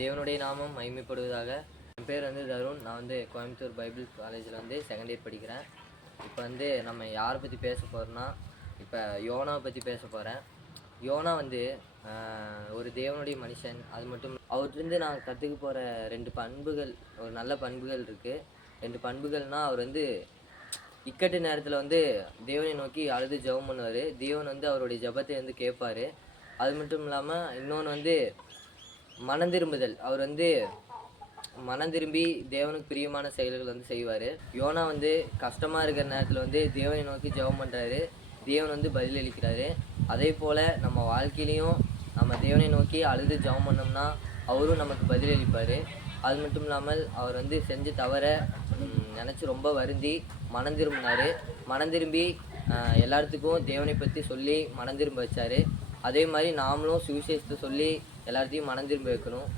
தேவனுடைய நாமம் மகிமைப்படுவதாக. என் பேர் வந்து தருண். நான் வந்து கோயம்புத்தூர் பைபிள் காலேஜில் வந்து செகண்ட் இயர் படிக்கிறேன். இப்போ வந்து நம்ம யாரை பற்றி பேச போகிறோன்னா, இப்போ யோனாவை பற்றி பேச போகிறேன். யோனா வந்து ஒரு தேவனுடைய மனுஷன். அது மட்டும் அவர்கிட்டருந்து நான் கற்றுக்க போகிற 2 பண்புகள், ஒரு நல்ல பண்புகள் இருக்குது. 2 பண்புகள்னால், அவர் வந்து இக்கட்டு நேரத்தில் வந்து தேவனை நோக்கி அழுது ஜெபம் பண்ணுவார். தேவன் வந்து அவருடைய ஜெபத்தை வந்து கேட்பார். அது மட்டும் இல்லாமல் இன்னொன்று வந்து மனம் திரும்புதல். அவர் வந்து மனம் திரும்பி தேவனுக்கு பிரியமான செயல்கள் வந்து செய்வார். யோனா வந்து கஷ்டமாக இருக்கிற நேரத்தில் வந்து தேவனை நோக்கி ஜெபம் பண்ணுறாரு. தேவன் வந்து பதிலளிக்கிறாரு. அதே போல் நம்ம வாழ்க்கையிலையும் நம்ம தேவனை நோக்கி அழுது ஜெபம் பண்ணோம்னா அவரும் நமக்கு பதிலளிப்பார். அது மட்டும் இல்லாமல் அவர் வந்து செஞ்ச தவற நினச்சி ரொம்ப வருந்தி மனம் திரும்பினார். மனம் திரும்பி எல்லாத்துக்கும் தேவனை பற்றி சொல்லி மனம் திரும்ப வச்சார். அதே மாதிரி நாமளும் சுவிசேஷத்தை சொல்லி எல்லாத்தையும் மனம் திரும்ப வைக்கணும்.